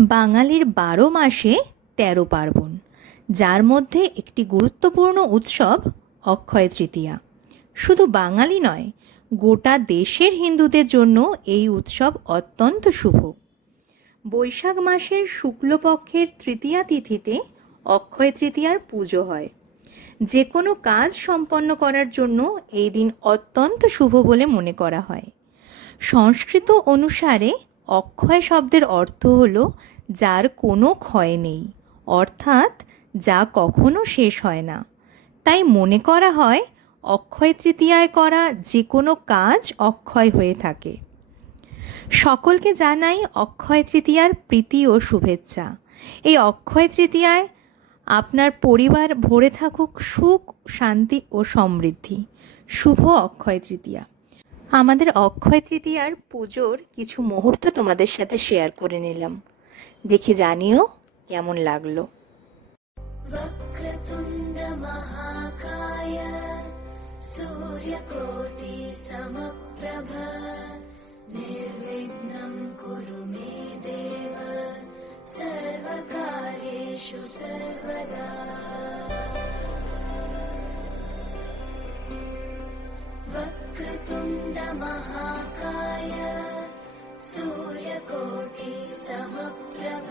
বাঙালির ১২ মাসে ১৩ পার্বণ, যার মধ্যে একটি গুরুত্বপূর্ণ উৎসব অক্ষয় তৃতীয়া। শুধু বাঙালি নয়, গোটা দেশের হিন্দুদের জন্য এই উৎসব অত্যন্ত শুভ। বৈশাখ মাসের শুক্লপক্ষের তৃতীয়া তিথিতে অক্ষয় তৃতীয়ার পুজো হয়। যে কোনো কাজ সম্পন্ন করার জন্য এই দিন অত্যন্ত শুভ বলে মনে করা হয়। সংস্কৃত অনুসারে অক্ষয় শব্দের অর্থ হল যার কোনো ক্ষয় নেই, অর্থাৎ যা কখনো শেষ হয় না। তাই মনে করা হয় অক্ষয় তৃতীয়ায় করা যে কোনো কাজ অক্ষয় হয়ে থাকে। সকলকে জানাই অক্ষয় তৃতীয়ার প্রীতি ও শুভেচ্ছা। এই অক্ষয় তৃতীয়ায় আপনার পরিবার ভরে থাকুক সুখ, শান্তি ও সমৃদ্ধি। শুভ অক্ষয় তৃতীয়া। আমাদের অক্ষয় তৃতীয়ার পুজোর কিছু মুহূর্ত তোমাদের সাথে শেয়ার করে নিলাম, দেখে জানিও কেমন লাগলো। वक्रतुण्ड महाकाय सूर्यकोटि समप्रभ निर्विघ्नं कुरु मे देव सर्वकार्येषु सर्वदा। वक्रतुण्ड महाकाय सूर्यकोटि समप्रभ